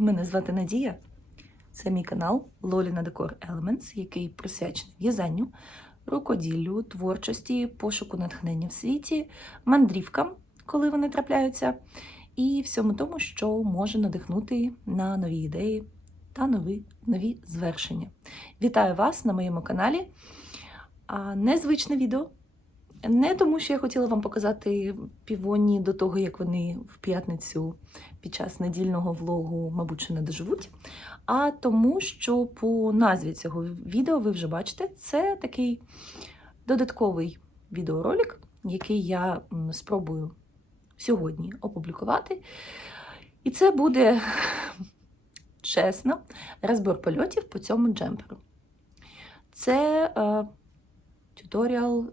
Мене звати Надія. Це мій канал Лоліна Декор Elements, який присвячений в'язанню, рукоділлю, творчості, пошуку натхнення в світі, мандрівкам, коли вони трапляються, і всьому тому, що може надихнути на нові ідеї та нові, нові звершення. Вітаю вас на моєму каналі. Незвичне відео. Не тому, що я хотіла вам показати півоні до того, як вони в п'ятницю під час недільного влогу, мабуть, що не доживуть. А тому, що по назві цього відео ви вже бачите, це такий додатковий відеоролик, який я спробую сьогодні опублікувати. І це буде чесно розбір польотів по цьому джемперу. Це е, туторіал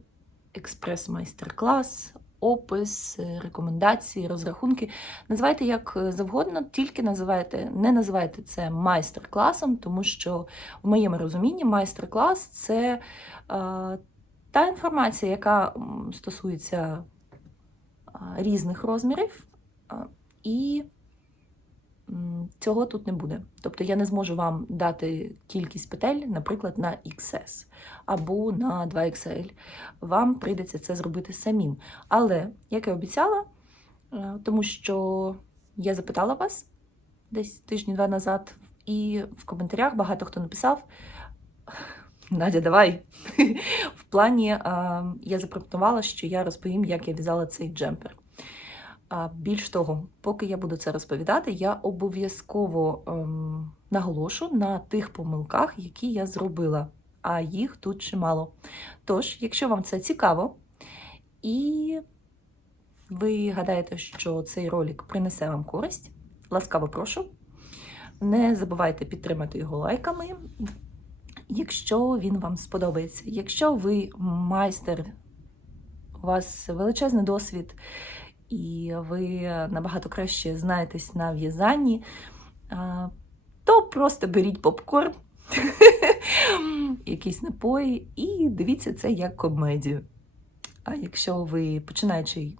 експрес-майстер-клас, опис, е, рекомендації, розрахунки. Називайте як завгодно, тільки називайте, не називайте це майстер-класом, тому що в моєму розумінні майстер-клас це е, та інформація, яка стосується е, різних розмірів, е, і цього тут не буде. Тобто я не зможу вам дати кількість петель, наприклад, на XS або на 2XL. Вам прийдеться це зробити самим. Але, як і обіцяла, е, тому що я запитала вас десь тижні-два назад, і в коментарях багато хто написав. Надя, давай. В плані е, я запропонувала, що я розповім, як я в'язала цей джемпер. Більш того, поки я буду це розповідати, я обов'язково ем, наголошу на тих помилках, які я зробила, а їх тут чимало. Тож, якщо вам це цікаво, і ви гадаєте, що цей ролик принесе вам користь, ласкаво прошу. Не забувайте підтримати його лайками, якщо він вам сподобається. Якщо ви майстер, у вас величезний досвід, і ви набагато краще знаєтесь на в'язанні, то просто беріть попкорн, якісь напої і дивіться це як комедію. А якщо ви починаючий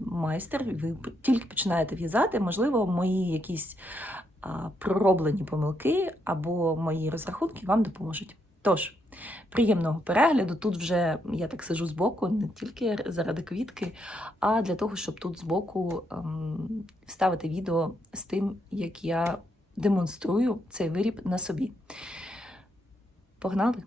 майстер, ви тільки починаєте в'язати, можливо, мої якісь пророблені помилки або мої розрахунки вам допоможуть. Тож, приємного перегляду. Тут вже я так сижу збоку, не тільки заради квітки, а для того, щоб тут збоку ем, вставити відео з тим, як я демонструю цей виріб на собі. Погнали!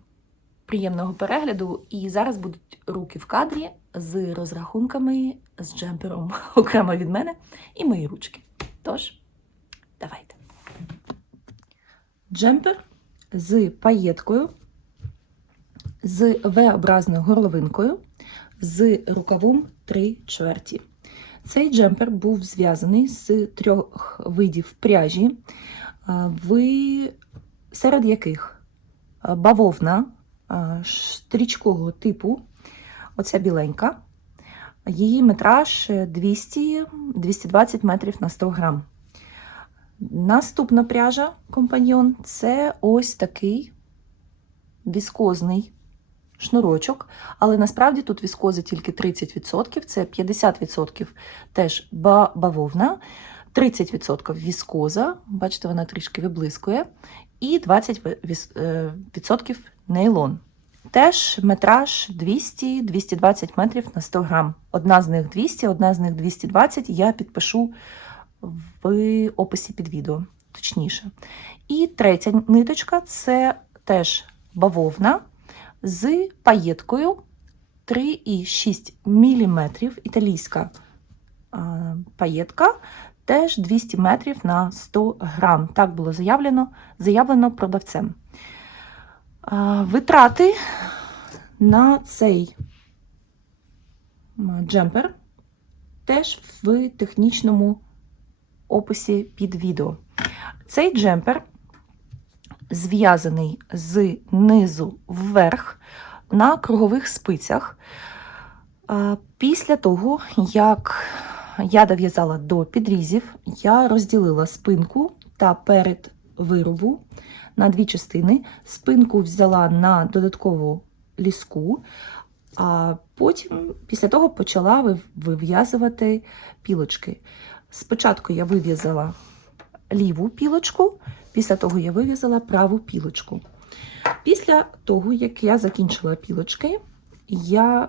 Приємного перегляду, і зараз будуть руки в кадрі з розрахунками, з джемпером окремо від мене і мої ручки. Тож, давайте. Джемпер з паєткою з V-образною горловинкою з рукавом 3 чверті. Цей джемпер був зв'язаний з трьох видів пряжі, серед яких бавовна стрічкового типу, оця біленька, її метраж 200-220 метрів на 100 грам. Наступна пряжа компаньйон це ось такий віскозний шнурочок, але насправді тут віскози тільки 30%, це 50% теж бавовна, 30% віскоза, бачите, вона трішки виблискує, і 20% нейлон. Теж метраж 200-220 метрів на 100 грам. Одна з них 200, одна з них 220. Я підпишу в описі під відео, точніше. І третя ниточка це теж бавовна з паєткою 3,6 мм. Італійська паєтка, теж 200 метрів на 100 грам. Так було заявлено, заявлено продавцем. Витрати на цей джемпер теж в технічному описі під відео. Цей джемпер зв'язаний з низу вверх на кругових спицях. Після того, як я дов'язала до підрізів, я розділила спинку та перед виробу на дві частини. Спинку взяла на додаткову ліску, а потім, після того, почала вив'язувати пілочки. Спочатку я вив'язала ліву пілочку, після того я вив'язала праву пілочку. Після того, як я закінчила пілочки, я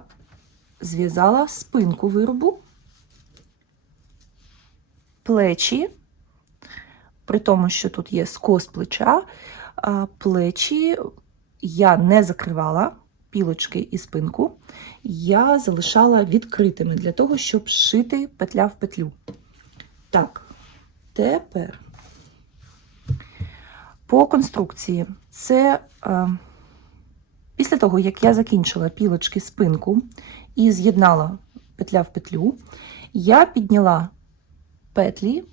зв'язала спинку виробу, плечі, при тому, що тут є скос плеча, плечі я не закривала пілочки і спинку, я залишала відкритими для того, щоб шити петля в петлю. Так, тепер по конструкції це е, після того, як я закінчила пілочки спинку і з'єднала петля в петлю, я підняла петлі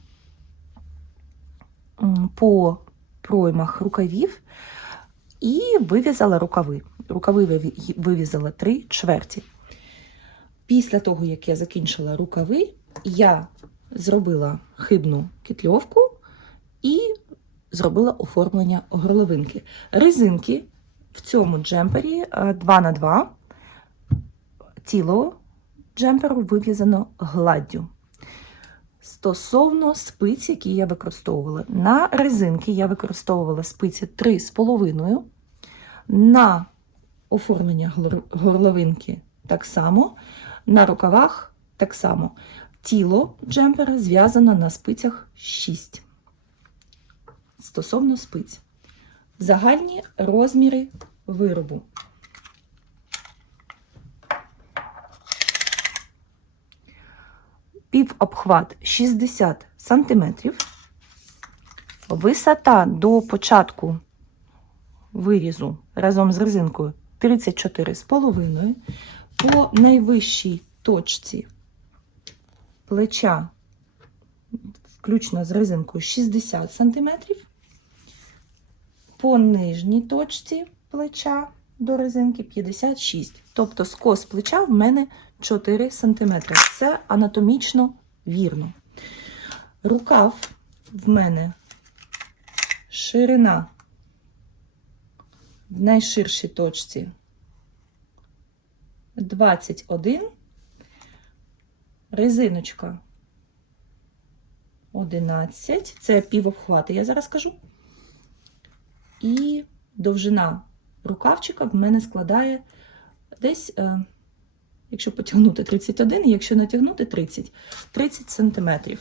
по проймах рукавів і вив'язала рукави. Рукави вив'язала три чверті. Після того, як я закінчила рукави, я зробила хибну кітльовку і зробила оформлення горловинки. Резинки в цьому джемпері 2 на 2 тіло джемперу вив'язано гладдю. Стосовно спиць, які я використовувала. На резинки я використовувала спиці 3,5. На оформлення горловинки так само. На рукавах так само. Тіло джемпера зв'язано на спицях 6. Стосовно спиць. Загальні розміри виробу. Півобхват 60 см. Висота до початку вирізу разом з резинкою 34,5. По найвищій точці плеча, включно з резинкою 60 см. По нижній точці плеча до резинки 56. Тобто скос плеча в мене 4 см. Це анатомічно вірно. Рукав в мене ширина в найширшій точці 21, резиночка 11, це півобхвати, я зараз кажу. І довжина рукавчика в мене складає десь, е, якщо потягнути 31, якщо натягнути 30, 30 сантиметрів.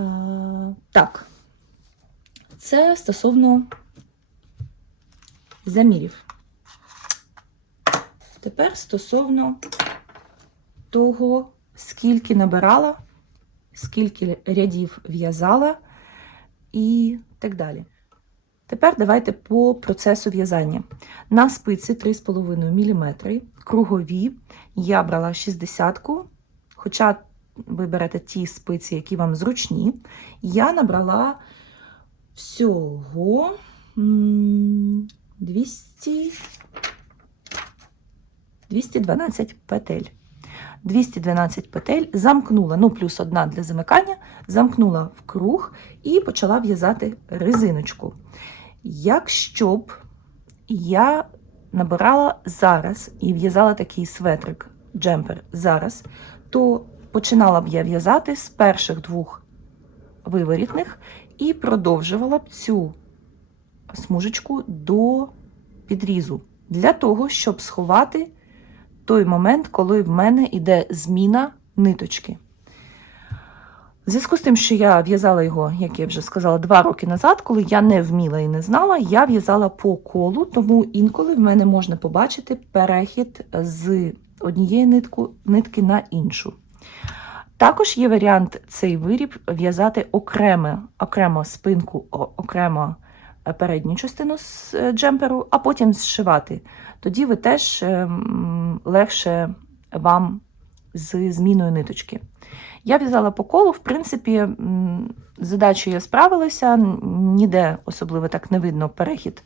Е, так, це стосовно замірів. Тепер стосовно того, скільки набирала, скільки рядів в'язала і так далі. Тепер давайте по процесу в'язання. На спиці 3,5 мм, кругові, я брала 60-ку, хоча ви берете ті спиці, які вам зручні. Я набрала всього 200, 212 петель. 212 петель замкнула, ну плюс одна для замикання, замкнула в круг і почала в'язати резиночку. Якщо б я набирала зараз і в'язала такий светрик, джемпер зараз, то починала б я в'язати з перших двох виворітних і продовжувала б цю смужечку до підрізу для того, щоб сховати той момент, коли в мене йде зміна ниточки. В зв'язку з тим, що я в'язала його, як я вже сказала, два роки назад, коли я не вміла і не знала, я в'язала по колу, тому інколи в мене можна побачити перехід з однієї нитку, нитки на іншу. Також є варіант цей виріб в'язати окремо, окремо спинку, окремо е, передню частину з е, джемперу, а потім зшивати. Тоді ви теж ем, легше вам з зміною ниточки. Я в'язала по колу, в принципі, з задачею я справилася, ніде особливо так не видно перехід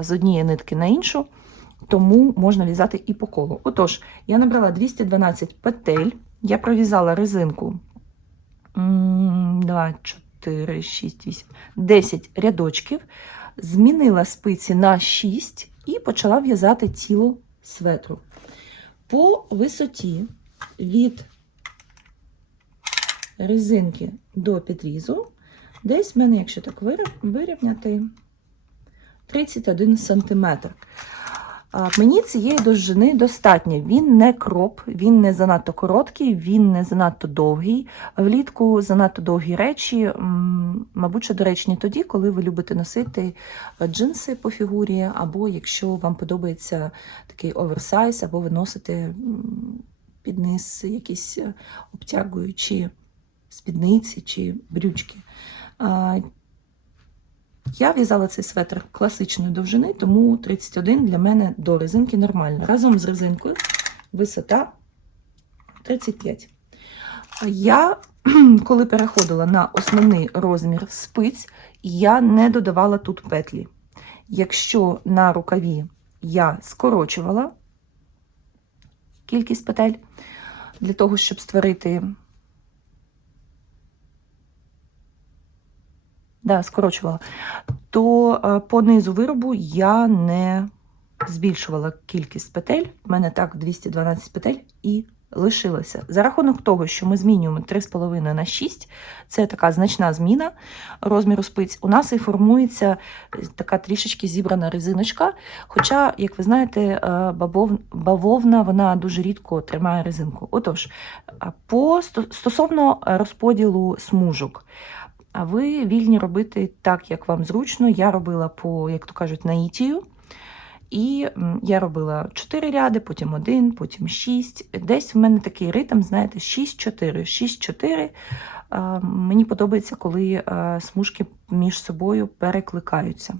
з однієї нитки на іншу, тому можна в'язати і по колу. Отож, я набрала 212 петель, я пров'язала резинку 2, 4, 6, 8, 10 рядочків, змінила спиці на 6 і почала в'язати тіло светру. По висоті від резинки до підрізу Десь в мене, якщо так вирівняти, 31 см. Мені цієї довжини достатньо. Він не кроп, він не занадто короткий, він не занадто довгий. Влітку занадто довгі речі, мабуть, що доречні тоді, коли ви любите носити е, джинси по фігурі, або якщо вам подобається такий оверсайз, або ви носите під низ якісь е, обтягуючі спідниці чи брючки. Я в'язала цей светр класичної довжини, тому 31 для мене до резинки нормально. Разом з резинкою висота 35. Я, коли переходила на основний розмір спиць, я не додавала тут петлі. Якщо на рукаві я скорочувала кількість петель для того, щоб створити да, скорочувала, то е, по низу виробу я не збільшувала кількість петель. У мене так 212 петель і лишилося. За рахунок того, що ми змінюємо 3,5 на 6, це така значна зміна розміру спиць. У нас і формується така трішечки зібрана резиночка. Хоча, як ви знаєте, е, бавовна вона дуже рідко тримає резинку. Отож, по стосовно розподілу смужок. А ви вільні робити так, як вам зручно. Я робила по, як то кажуть, наїтію. І я робила 4 ряди, потім 1, потім 6. Десь в мене такий ритм, знаєте, 6-4. 6-4. Мені подобається, коли е, смужки між собою перекликаються.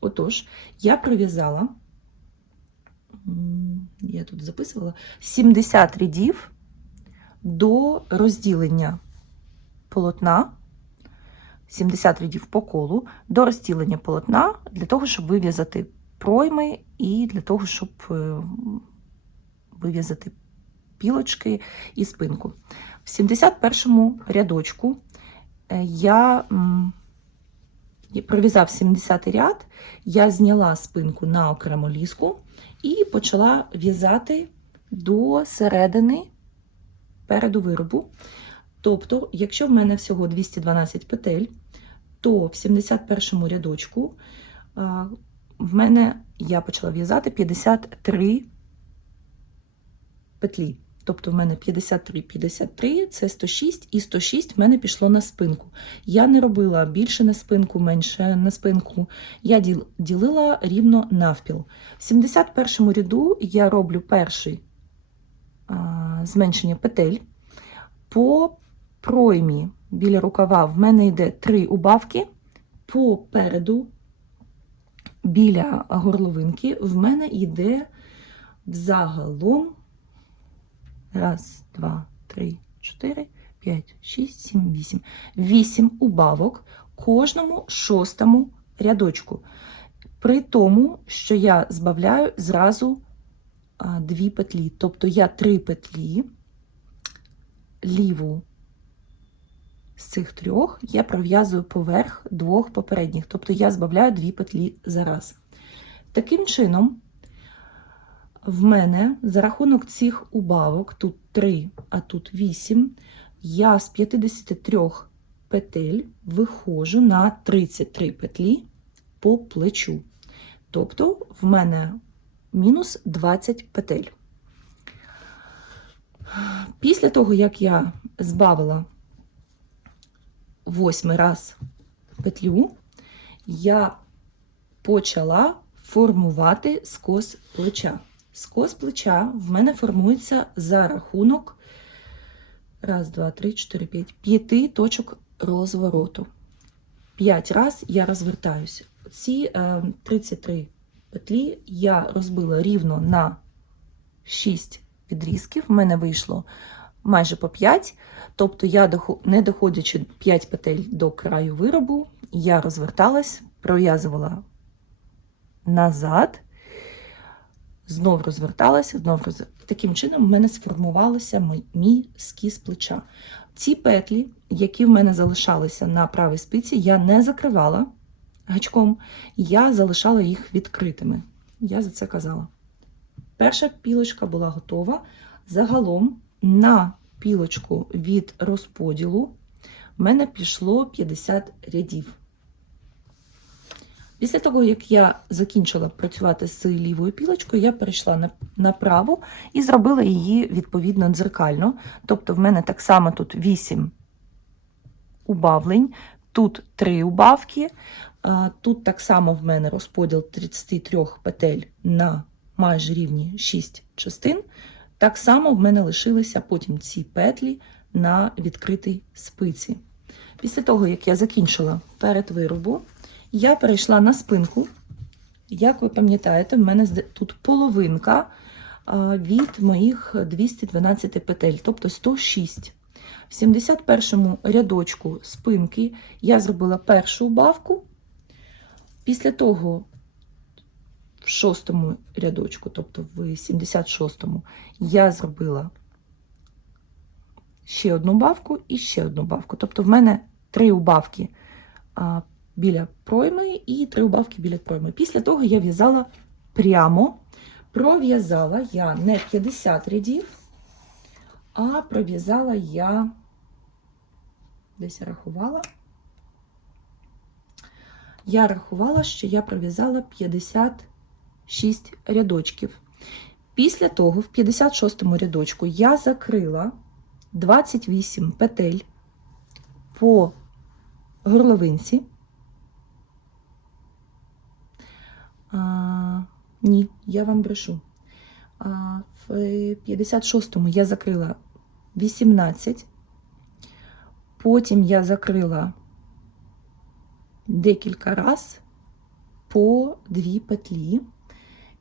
Отож, я прив'язала, я тут записувала, 70 рядів до розділення полотна. 70 рядів по колу до розділення полотна для того, щоб вив'язати пройми і для того, щоб е, вив'язати пілочки і спинку. В 71 рядочку е, я пров'язав 70 ряд, я зняла спинку на окрему ліску і почала в'язати до середини переду виробу. Тобто, якщо в мене всього 212 петель, то в 71 рядочку а, в мене я почала в'язати 53 петлі. Тобто в мене 53, 53, це 106, і 106 в мене пішло на спинку. Я не робила більше на спинку, менше на спинку. Я ділила рівно навпіл. В 71 ряду я роблю перший а, зменшення петель. По проймі біля рукава в мене йде три убавки. Попереду, біля горловинки, в мене йде взагалом раз, два, три, чотири, п'ять, шість, сім, вісім. Вісім убавок кожному шостому рядочку. При тому, що я збавляю зразу дві петлі. Тобто я три петлі ліву з цих трьох я пров'язую поверх двох попередніх, тобто я збавляю дві петлі за раз. Таким чином, в мене за рахунок цих убавок, тут 3, а тут 8, я з 53 петель виходжу на 33 петлі по плечу. Тобто в мене мінус 20 петель. Після того, як я збавила восьмий раз петлю, я почала формувати скос плеча. Скос плеча в мене формується за рахунок раз, два, три, чотири, п'ять, п'яти точок розвороту. П'ять раз я розвертаюся. Ці е, 33 петлі я розбила рівно на 6 відрізків. В мене вийшло майже по 5. Тобто, я не доходячи 5 петель до краю виробу, я розверталась, пров'язувала назад, знов розверталася, знов роз... Таким чином в мене сформувалося мій, мій скіз плеча. Ці петлі, які в мене залишалися на правій спиці, я не закривала гачком, я залишала їх відкритими. Я за це казала. Перша пілочка була готова. Загалом на пілочку від розподілу в мене пішло 50 рядів. Після того, як я закінчила працювати з лівою пілочкою, я перейшла на, на праву і зробила її відповідно дзеркально. Тобто, в мене так само тут 8 убавлень, тут 3 убавки, тут так само в мене розподіл 33 петель на майже рівні 6 частин. Так само в мене лишилися потім ці петлі на відкритій спиці. Після того, як я закінчила перед виробу, я перейшла на спинку. Як ви пам'ятаєте, в мене тут половинка від моїх 212 петель, тобто 106. В 71 рядочку спинки я зробила першу убавку. Після того, в шостому рядочку, тобто в 76-му, я зробила ще одну бавку і ще одну бавку. Тобто в мене три убавки біля пройми і три убавки біля пройми. Після того я в'язала прямо, пров'язала я не 50 рядів, а пров'язала я, десь я рахувала. Я рахувала, що я пров'язала 56 рядочків. Після того, в 56 рядочку, я закрила 28 петель по горловинці. А, ні, я вам брешу. А, в 56-му я закрила 18. Потім я закрила декілька раз по дві петлі.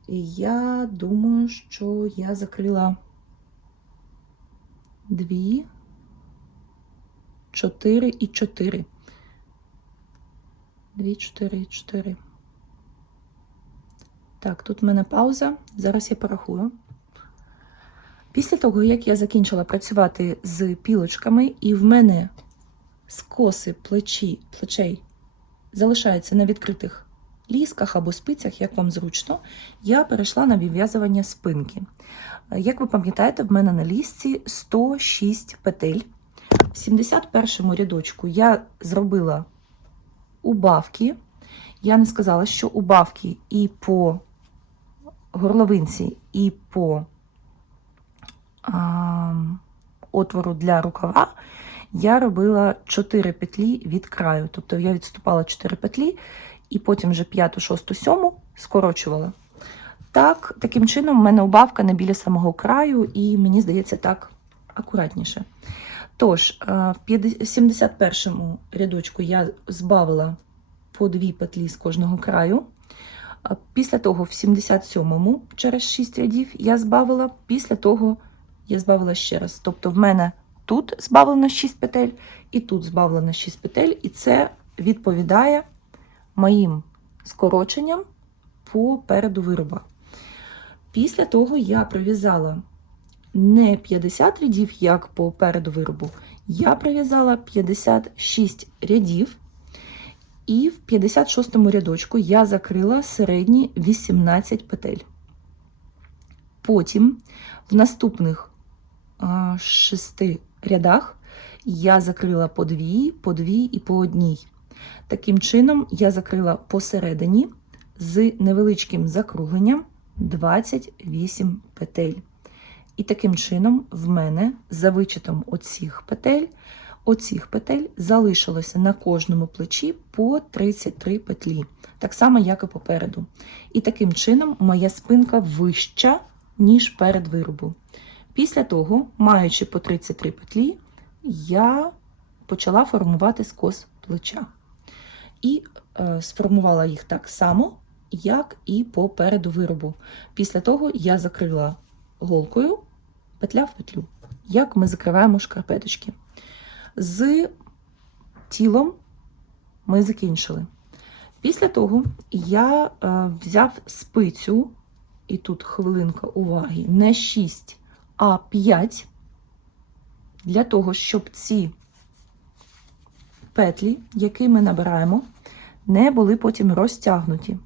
І я думаю, що я закрила дві, чотири і чотири. Дві, чотири і чотири. Так, тут в мене пауза. Зараз я порахую. Після того, як я закінчила працювати з пілочками, і в мене скоси плечі, плечей залишаються на відкритих лісках або спицях, як вам зручно, я перейшла на вив'язування спинки. Е, Як ви пам'ятаєте, в мене на лісці 106 петель. В 71 рядочку я зробила убавки. Я не сказала, що убавки і по горловинці, і по а, отвору для рукава я робила 4 петлі від краю. Тобто я відступала 4 петлі і потім вже 5, 6, 7 скорочувала. Так, таким чином, в мене убавка не біля самого краю, і мені здається, так акуратніше. Тож, е, в 50 71 рядочку я збавила по дві петлі з кожного краю. Після того, в 77-му, через 6 рядів, я збавила, після того я збавила ще раз. Тобто, в мене тут збавлено 6 петель, і тут збавлено 6 петель, і це відповідає моїм скороченням по переду вироба. Після того я пров'язала не 50 рядів, як по переду виробу, я пров'язала 56 рядів. І в 56 рядочку я закрила середні 18 петель. Потім в наступних а, шести рядах я закрила по дві, по дві і по одній. Таким чином, я закрила посередині з невеличким закругленням 28 петель. І таким чином, в мене за вичетом оцих петель, оцих петель залишилося на кожному плечі по 33 петлі, так само, як і попереду. І таким чином моя спинка вища, ніж перед виробу. Після того, маючи по 33 петлі, я почала формувати скос плеча. І е, сформувала їх так само, як і по переду виробу. Після того я закрила голкою петля в петлю, як ми закриваємо шкарпеточки. З тілом ми закінчили. Після того я е, взяв спицю, і тут хвилинка уваги, не 6, а 5, для того, щоб ці петлі, які ми набираємо, не були потім розтягнуті.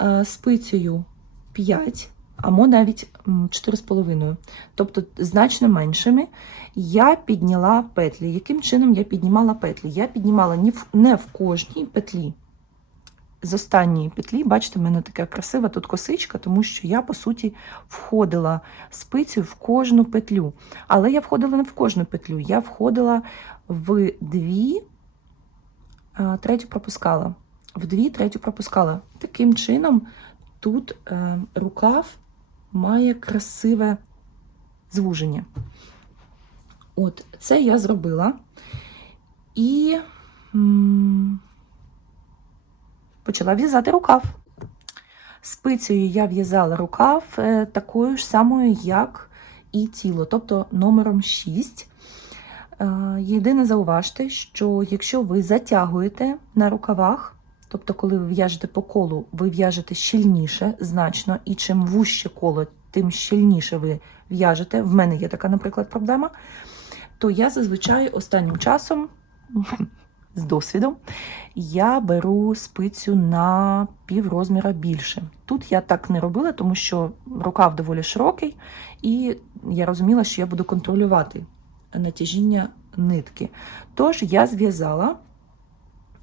Е, Спицею 5 або навіть 4,5, тобто значно меншими, я підняла петлі. Яким чином я піднімала петлі? Я піднімала не в, кожній петлі. З останньої петлі, бачите, в мене така красива тут косичка, тому що я, по суті, входила спицею в кожну петлю. Але я входила не в кожну петлю, я входила в дві, третю пропускала. В дві, третю пропускала. Таким чином, тут е, рукав має красиве звуження. От, це я зробила. І почала в'язати рукав. Спицею я в'язала рукав е, такою ж самою, як і тіло, тобто номером 6. Е, Єдине зауважте, що якщо ви затягуєте на рукавах, тобто, коли ви в'яжете по колу, ви в'яжете щільніше значно, і чим вужче коло, тим щільніше ви в'яжете. В мене є така, наприклад, проблема. То я зазвичай останнім часом, з досвідом, я беру спицю на пів розміра більше. Тут я так не робила, тому що рукав доволі широкий, і я розуміла, що я буду контролювати натяжіння нитки. Тож я зв'язала,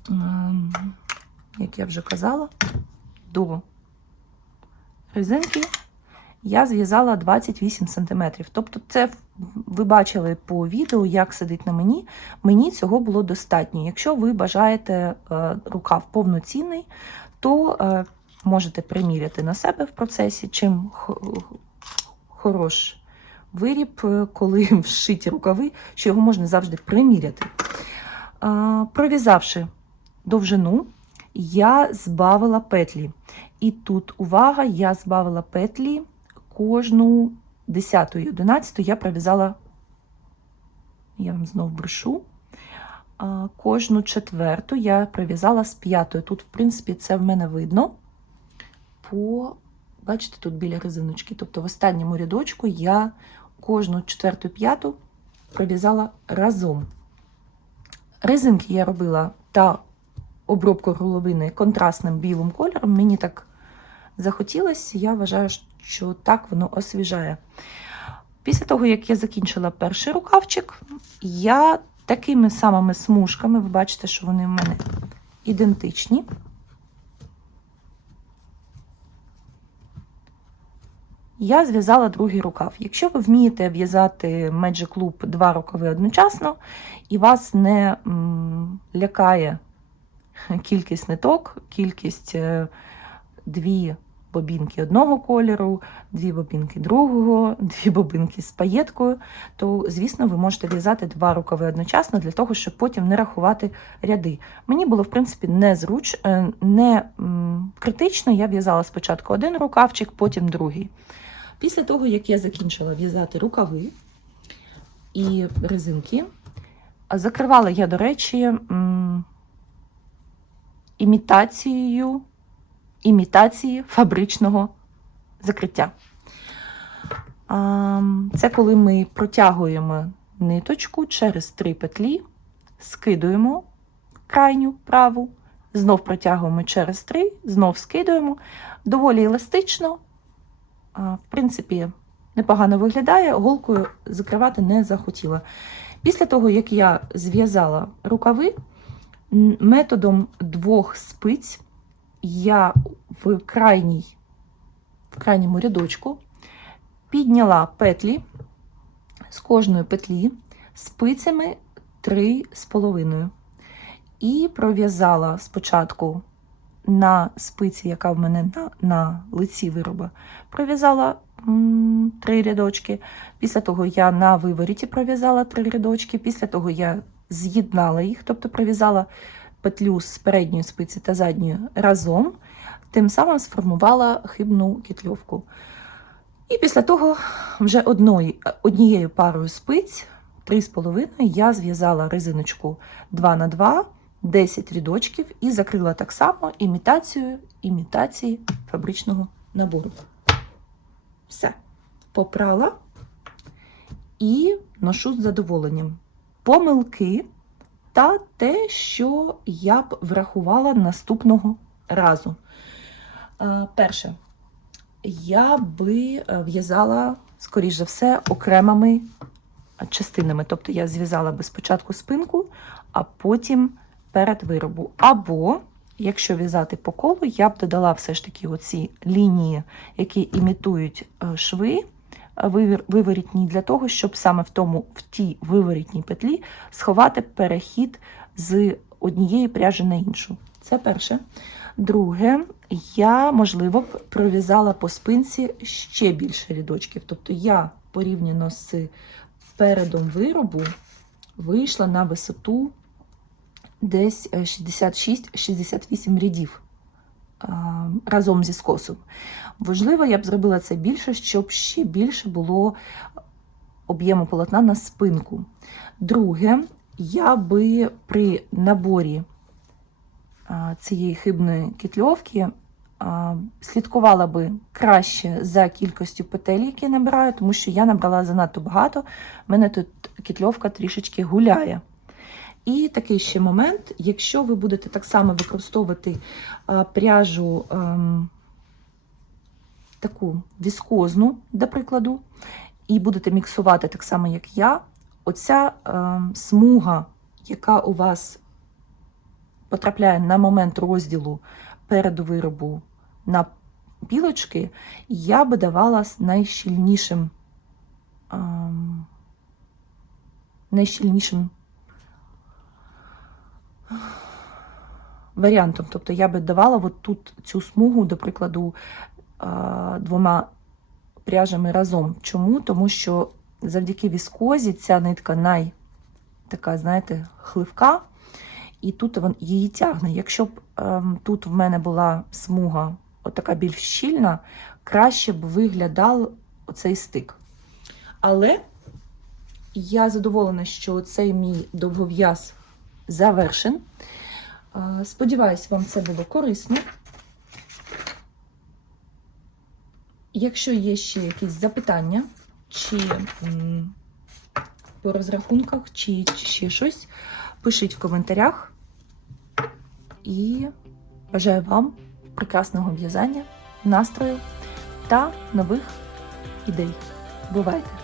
ем, як я вже казала, до резинки я зв'язала 28 см. Тобто, це ви бачили по відео, як сидить на мені. Мені цього було достатньо. Якщо ви бажаєте е, рукав повноцінний, то е, можете приміряти на себе в процесі, чим хорош виріб, е, коли вшиті рукави, що його можна завжди приміряти. Пров'язавши довжину, я збавила петлі. І тут увага, я збавила петлі кожну 10 і 11 я пров'язала, я вам знов брешу. Кожну четверту я пров'язала з п'ятою. Тут, в принципі, це в мене видно. По, бачите, тут біля резиночки. Тобто в останньому рядочку я кожну четверту п'яту пров'язала разом. Резинки я робила та обробку горловини контрастним білим кольором. Мені так захотілося, я вважаю, що так воно освіжає. Після того, як я закінчила перший рукавчик, я такими самими смужками, ви бачите, що вони в мене ідентичні. Я зв'язала другий рукав. Якщо ви вмієте в'язати Magic Loop два рукави одночасно, і вас не лякає кількість ниток, кількість е, дві бобінки одного кольору, дві бобінки другого, дві бобінки з паєткою, то, звісно, ви можете в'язати два рукави одночасно для того, щоб потім не рахувати ряди. Мені було, в принципі, не зруч, е, не критично. Я в'язала спочатку один рукавчик, потім другий. Після того, як я закінчила в'язати рукави і резинки, закривала я, до речі, імітацією імітації фабричного закриття. Це коли ми протягуємо ниточку через три петлі, скидуємо крайню праву, знов протягуємо через три, знов скидуємо. Доволі еластично, в принципі, непогано виглядає, голкою закривати не захотіла. Після того, як я зв'язала рукави, методом двох спиць я в, крайній, в крайньому рядочку підняла петлі з кожної петлі спицями 3,5 і пров'язала спочатку на спиці, яка в мене на, на лиці вироба, пров'язала три рядочки. Після того я на виворіті пров'язала три рядочки. Після того я з'єднала їх, тобто пров'язала петлю з передньої спиці та задньої разом, тим самим сформувала хибну кітльовку. І після того вже одної, однією парою спиць 3,5 я зв'язала резиночку 2 на 2 10 рядочків і закрила так само імітацією імітації фабричного набору. Все. Попрала і ношу з задоволенням. Помилки та те, що я б врахувала наступного разу. Е, Перше, я би е, в'язала, скоріш за все, окремими частинами. Тобто я зв'язала би спочатку спинку, а потім перед виробу. Або, якщо в'язати по колу, я б додала все ж таки оці лінії, які імітують е, шви е, виворітні, для того, щоб саме в тому в тій виворітній петлі сховати перехід з однієї пряжі на іншу. Це перше. Друге, я, можливо, б пров'язала по спинці ще більше рядочків. Тобто я порівняно з передом виробу вийшла на висоту десь е, 66-68 рядів разом зі скосом. Можливо, я б зробила це більше, щоб ще більше було об'єму полотна на спинку. Друге, я би при наборі цієї хибної кітльовки слідкувала би краще за кількістю петель, які набираю, тому що я набрала занадто багато. У мене тут кітльовка трішечки гуляє. І такий ще момент, якщо ви будете так само використовувати а, пряжу ем, таку віскозну, до прикладу, і будете міксувати так само, як я, оця ем, смуга, яка у вас потрапляє на момент розділу переду виробу на пілочки, я би давала з найщільнішим, ем, найщільнішим варіантом. Тобто я би давала от тут цю смугу, до прикладу, е, двома пряжами разом. Чому? Тому що завдяки віскозі ця нитка най така, знаєте, хливка, і тут вон- її тягне. Якщо б ем, тут в мене була смуга отака більш щільна, краще б виглядав оцей стик. Але я задоволена, що цей мій довгов'яз завершен. Е, Сподіваюсь, вам це було корисно. Якщо є ще якісь запитання, чи по розрахунках, чи, чи ще щось, пишіть в коментарях. І бажаю вам прекрасного в'язання, настрою та нових ідей. Бувайте!